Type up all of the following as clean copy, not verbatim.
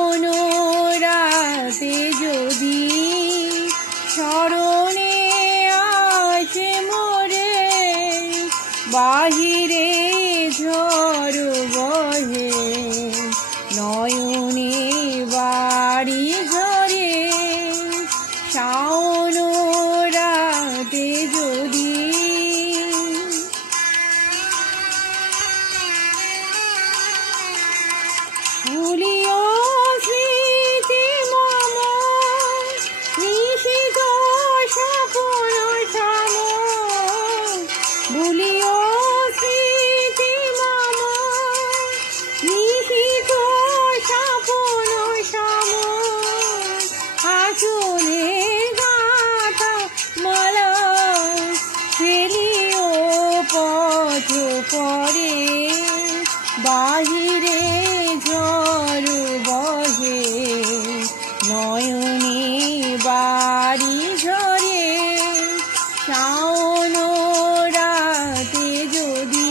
শাওন রাতে যদি স্মরণে আসে মোরে, বাহিরে ঝড় বহে নয়নে বাড়ি ঝরে। শাওন রাতে যদি ভুলিও স্মৃতি মম নিশিত স্বপন সম, ভুলিও স্মৃতি মম নিশিত স্বপন সম। আসলে গাথা মালা ফেলিও পথ পরে, বাহিরে ঝড় বহে নয়নে বাড়ি ঝরে। শাওন রাতে যদি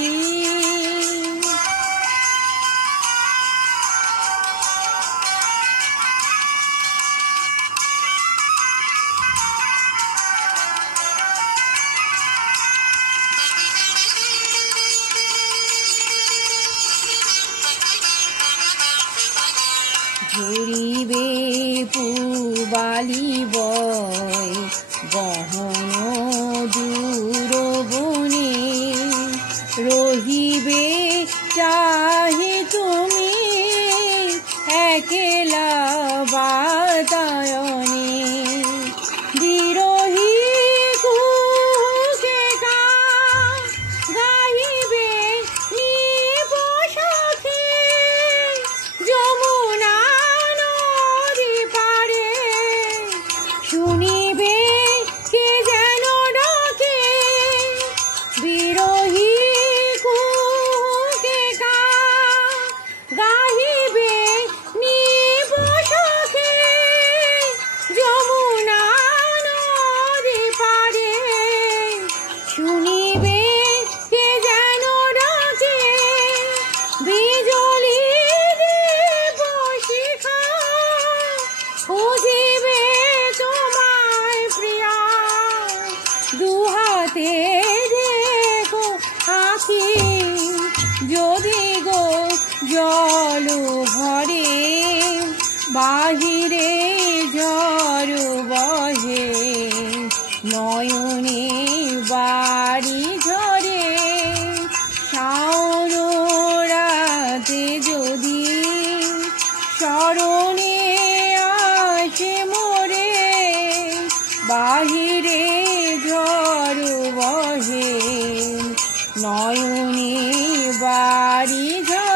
ঝরিবে পুবালি বয় গহন দূর বনে, রহিবে চাহে তুমি একলা বাতায়নে। বিরহী কুহুকে গাহিবে নিব সখী, যমুনা নদী পারে শুনিবে কে যেন ডাকে। বিরহী কুহুকে গাহিবে নিব সখী, যমুনা নদী পারে শুনিবে কে যেন ডাকে। বিজলি দেব শিখা খুঁজিবে তোমায় প্রিয়া, দুহাতে দেখো আঁখি যদি গো জল ভরে, বাহিরে ঝড় বহে নয়নে বাড়ি ঝরে। শাওন রাতে যদি স্মরণে আসে মোরে, বাহিরে ঝড় বহে নয়নে বাড়ি ঝরে।